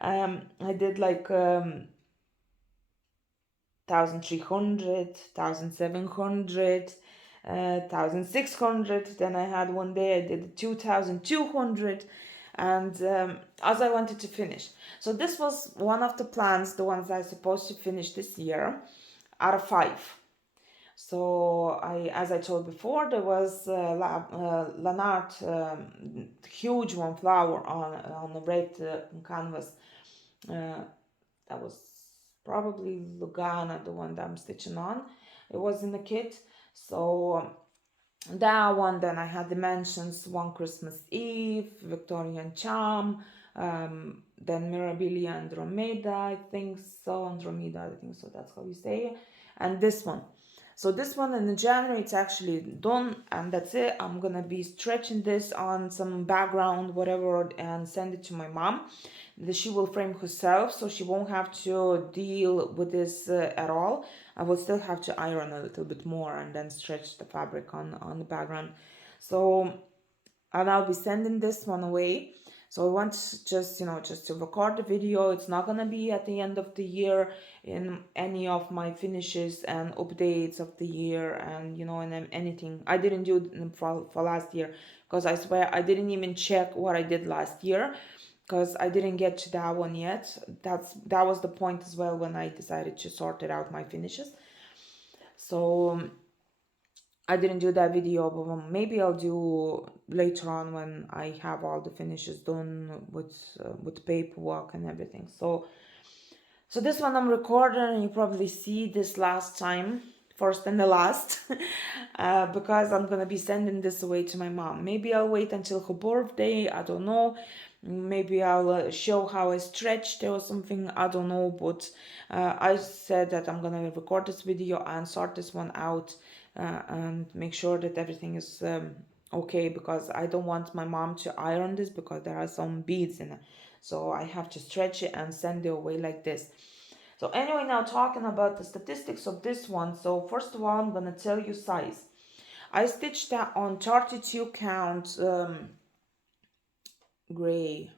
I did like 1,300, 1,700, 1,600. Then I had one day I did 2,200, and as I wanted to finish. So this was one of the plans, the ones I supposed to finish this year, out of 5. So as I told before, there was Lanart, huge one flower on the red canvas. That was probably Lugana, the one that I'm stitching on. It was in the kit. So that one, then I had dimensions, one Christmas Eve, Victorian Charm, then Mirabilia Andromeda, I think so, Andromeda, I think so, that's how you say it, and this one. So this one in January, it's actually done, and that's it. I'm gonna be stretching this on some background, whatever, and send it to my mom. She will frame herself, so she won't have to deal with this at all. I will still have to iron a little bit more and then stretch the fabric on the background. So, and I'll be sending this one away. So I want just to record the video. It's not gonna be at the end of the year in any of my finishes and updates of the year, and and anything. I didn't do it for last year, because I swear I didn't even check what I did last year, because I didn't get to that one yet. That was the point as well when I decided to sort it out my finishes. So I didn't do that video, but maybe I'll do later on when I have all the finishes done with paperwork and everything. So this one I'm recording, and you probably see this last time, first and the last, because I'm gonna be sending this away to my mom. Maybe I'll wait until her birthday, I don't know. Maybe I'll show how I stretched or something, I don't know. But I said that I'm gonna record this video and sort this one out, and make sure that everything is okay, because I don't want my mom to iron this, because there are some beads in it. So I have to stretch it and send it away like this. So anyway, now talking about the statistics of this one. So first of all, I'm gonna tell you size. I stitched that on 32 count gray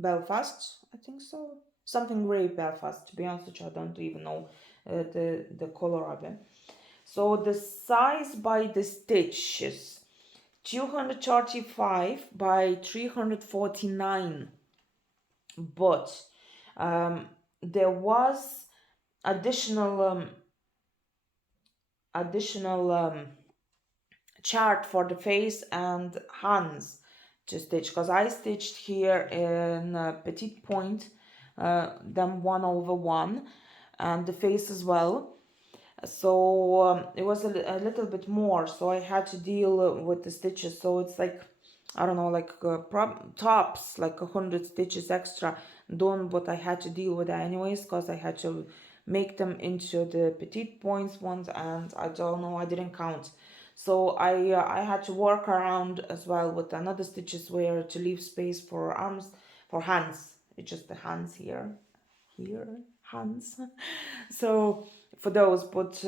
Belfast, I think so, something gray Belfast. To be honest with you, I don't even know the color of it. So the size by the stitches, 235 by 349, but there was additional chart for the face and hands to stitch, because I stitched here in petite point, then 1/1, and the face as well. So it was a little bit more, so I had to deal with the stitches. So it's like, I don't know, like tops like 100 stitches extra done, but I had to deal with that anyways, because I had to make them into the petite points ones, and I don't know, I didn't count. So I had to work around as well with another stitches where to leave space for arms, for hands. It's just the hands here, hands. So for those, but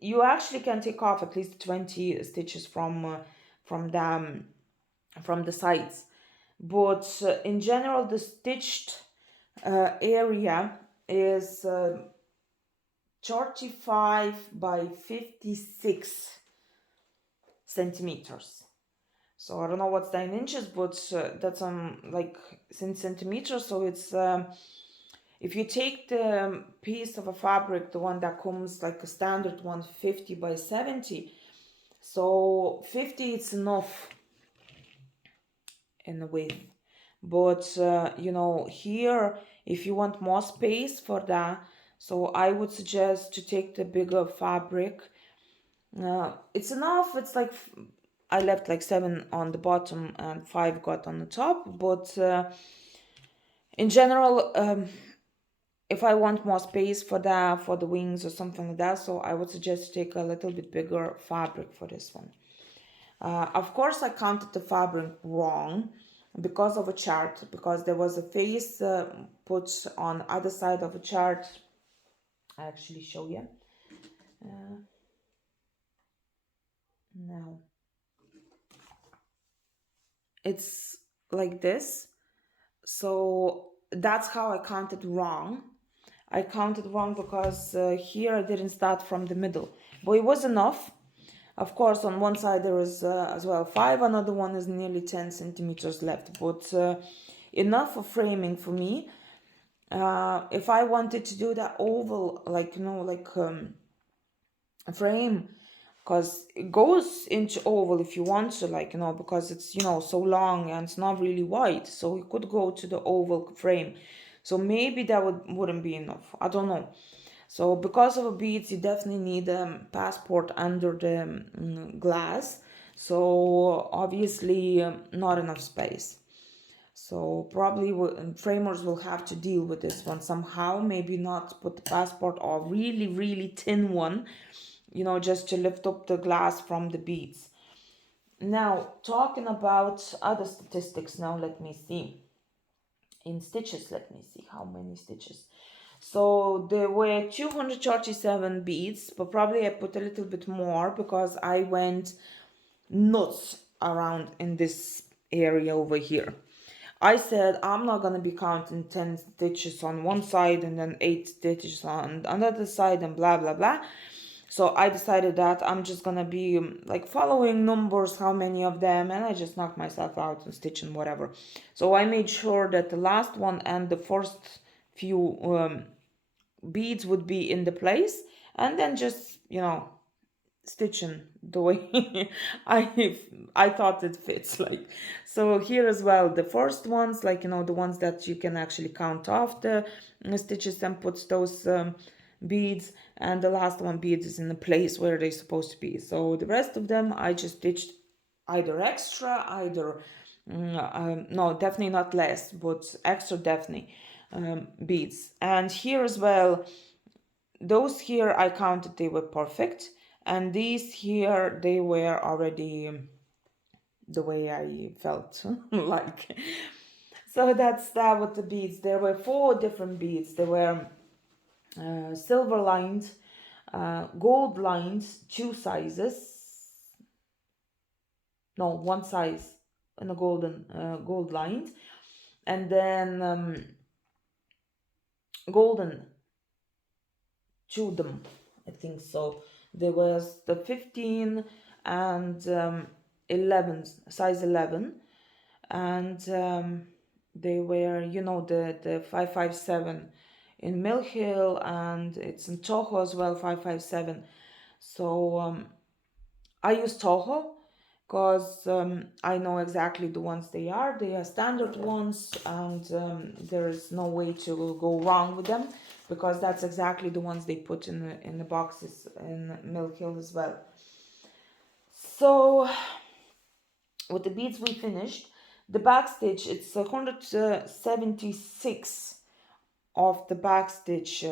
you actually can take off at least 20 stitches from the sides. But in general, the stitched area is 35 by 56 centimeters. So I don't know what's that in inches, but that's like in centimeters. So it's if you take the piece of a fabric, the one that comes like a standard one, 50 by 70, so 50 it's enough in the width. But here, if you want more space for that, so I would suggest to take the bigger fabric. It's enough. It's like I left like 7 on the bottom and 5 got on the top, but in general, if I want more space for that, for the wings or something like that, so I would suggest to take a little bit bigger fabric for this one. Of course, I counted the fabric wrong because of a chart, because there was a face put on other side of a chart. I actually show you. Now it's like this. So that's how I counted wrong. I counted wrong because here I didn't start from the middle, but it was enough. Of course, on one side there is as well 5, another one is nearly 10 centimeters left, but enough for framing for me. If I wanted to do that oval, like, you know, like frame, because it goes into oval if you want to, like, you know, because it's, you know, so long and it's not really wide, so you could go to the oval frame. So maybe that wouldn't be enough, I don't know. So because of a beads, you definitely need a passport under the glass, so obviously not enough space. So probably framers will have to deal with this one somehow, maybe not put the passport or really really thin one, you know, just to lift up the glass from the beads. Now, talking about other statistics, now let me see. In stitches, let me see how many stitches. So there were 237 beads, but probably I put a little bit more because I went nuts around in this area over here. I said I'm not gonna be counting 10 stitches on one side and then 8 stitches on another side and blah blah blah. So I decided that I'm just gonna be like following numbers, how many of them, and I just knocked myself out and stitching whatever. So I made sure that the last one and the first few beads would be in the place, and then just, you know, stitching the way I thought it fits. Like, so here as well, the first ones, like, you know, the ones that you can actually count off the stitches and put those beads, and the last one beads is in the place where they're supposed to be. So the rest of them I just stitched either extra, either no, definitely not less, but extra definitely beads. And here as well, those here I counted, they were perfect, and these here, they were already the way I felt like. So that's that with the beads. There were 4 different beads. There were silver lined, gold lined, 2 sizes, no, 1 size, and a golden gold lined, and then golden to them, I think so. There was the 15 and 11, size 11, and they were, you know, the 557 in Mill Hill, and it's in Toho as well, 557. So I use Toho because I know exactly the ones they are. They are standard ones, and there is no way to go wrong with them, because that's exactly the ones they put in the boxes in Mill Hill as well. So with the beads we finished. The back stitch, it's 176 of the back stitch,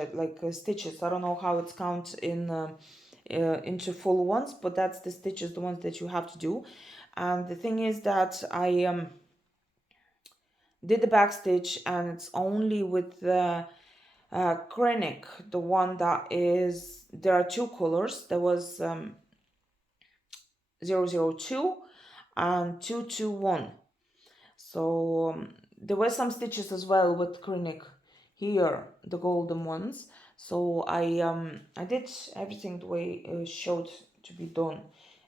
stitches. I don't know how it's counted into full ones, but that's the stitches, the ones that you have to do. And the thing is that I did the back stitch, and it's only with the Krennic, the one that is, there are 2 colors. There was 002 and 221. So there were some stitches as well with Krennic here, the golden ones. So I did everything the way it showed to be done,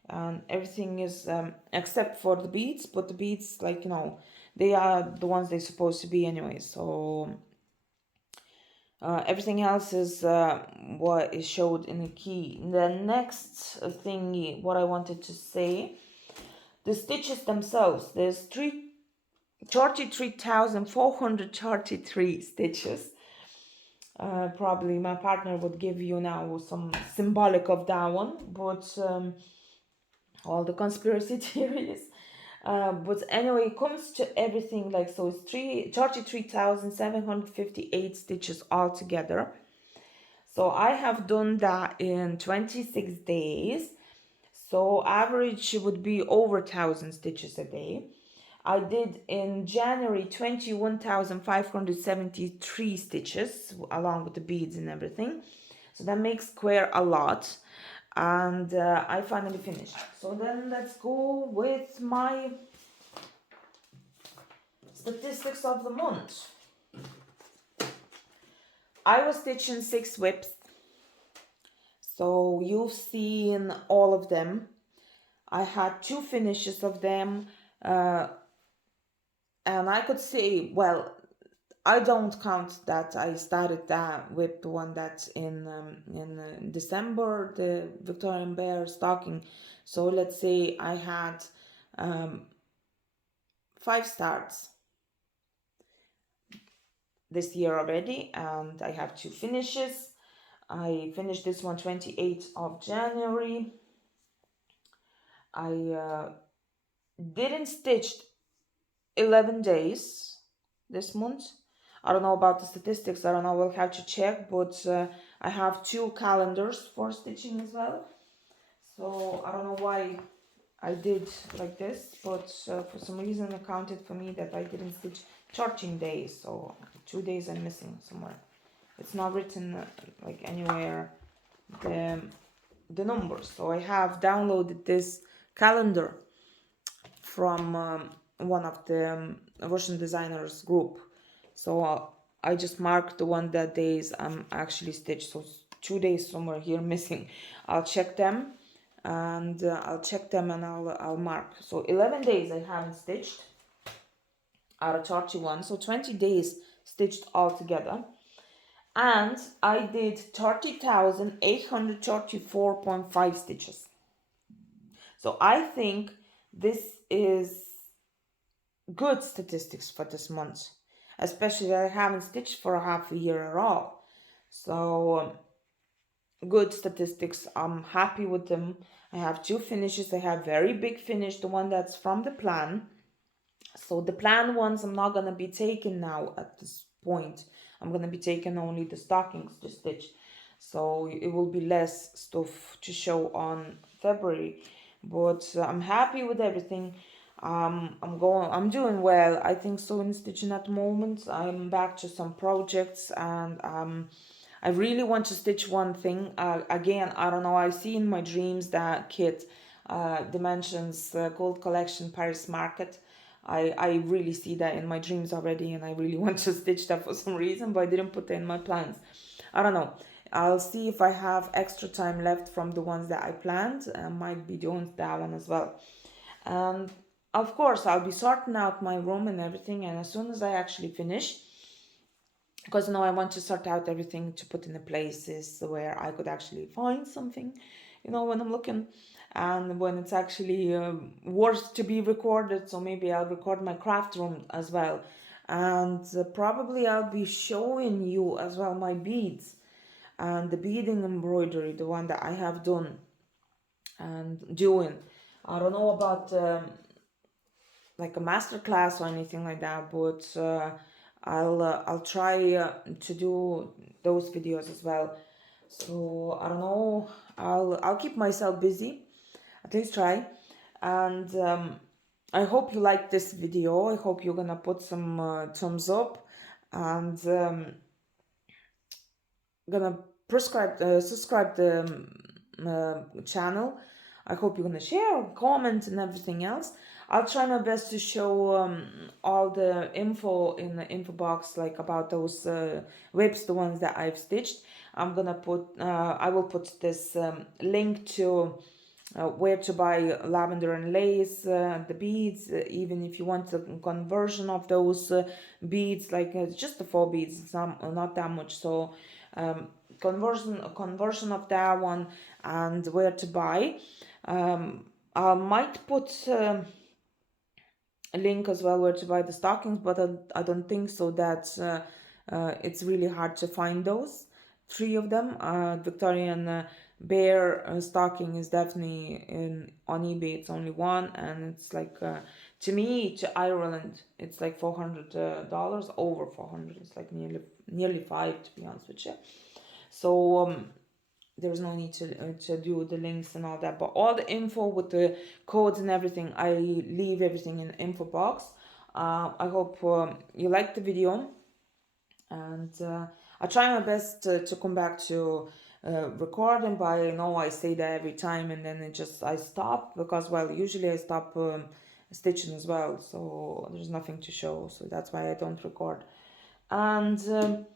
and everything is except for the beads, but the beads, like, you know, they are the ones they're supposed to be anyway. So everything else is what is showed in the key. The next thing, what I wanted to say, the stitches themselves, there's 33,433 stitches. Probably my partner would give you now some symbolic of that one, but all the conspiracy theories. But anyway, it comes to everything, like, so it's 33,758 stitches altogether. So I have done that in 26 days. So average would be over 1,000 stitches a day. I did in January 21,573 stitches along with the beads and everything. So that makes square a lot. And I finally finished. So then let's go with my statistics of the month. I was stitching 6 whips. So you've seen all of them. I had 2 finishes of them. And I could say, well, I don't count that I started that with the one that's in December, the Victorian Bear stocking. So let's say I had 5 starts this year already, and I have 2 finishes. I finished this one 28th of January. I didn't stitch 11 days this month. I don't know about the statistics, I don't know, we'll have to check, but I have 2 calendars for stitching as well. So I don't know why I did like this, but for some reason it counted for me that I didn't stitch 13 days, so 2 days I'm missing somewhere. It's not written like anywhere the numbers. So I have downloaded this calendar from one of the Russian designers group. So I just marked the one that days I'm actually stitched. So 2 days somewhere here missing. I'll check them and I'll mark. So 11 days I haven't stitched out of 31. So 20 days stitched altogether. And I did 30,834.5 stitches. So I think this is good statistics for this month, especially that I haven't stitched for a half a year at all. So good statistics. I'm happy with them. I have 2 finishes. I have very big finish, the one that's from the plan. So the plan ones I'm not gonna be taking now at this point. I'm gonna be taking only the stockings to stitch. So it will be less stuff to show on February. But I'm happy with everything. I'm doing well, I think so, in stitching at the moment. I'm back to some projects, and I really want to stitch one thing. Again, I don't know, I see in my dreams that kit, Dimensions Gold Collection Paris Market. I really see that in my dreams already, and I really want to stitch that for some reason, but I didn't put that in my plans. I don't know. I'll see if I have extra time left from the ones that I planned. I might be doing that one as well. And of course, I'll be sorting out my room and everything. And as soon as I actually finish, because I want to sort out everything to put in the places where I could actually find something, when I'm looking, and when it's actually worth to be recorded. So maybe I'll record my craft room as well. And probably I'll be showing you as well my beads and the beading embroidery, the one that I have done and doing. I don't know about like a master class or anything like that, but I'll try to do those videos as well. So I don't know, I'll keep myself busy, at least try. And I hope you like this video. I hope you're gonna put some thumbs up, and gonna subscribe the channel. I hope you're gonna share, comment, and everything else. I'll try my best to show all the info in the info box, like about those whips, the ones that I've stitched. I'm gonna put I will put this link to where to buy lavender and lace, the beads, even if you want a conversion of those beads, like just the 4 beads, it's not that much. So conversion of that one, and where to buy. I might put a link as well where to buy the stockings, but I don't think so that it's really hard to find those 3 of them. Victorian Bear stocking is definitely on eBay. It's only one, and it's like to me, to Ireland, it's like $400, over 400. It's like nearly 5, to be honest with you. So there's no need to do the links and all that, but all the info with the codes and everything, I leave everything in the info box. I hope you liked the video, and I try my best to come back to recording, but I know I say that every time, and then I stop, because well, usually I stop stitching as well, so there's nothing to show, so that's why I don't record. And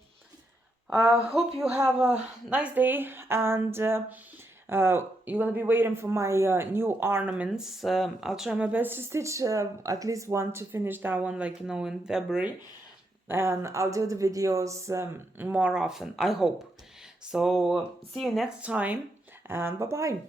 I hope you have a nice day, and you're gonna be waiting for my new ornaments. I'll try my best to stitch at least one, to finish that one, like, in February, and I'll do the videos more often, I hope. So see you next time, and bye bye.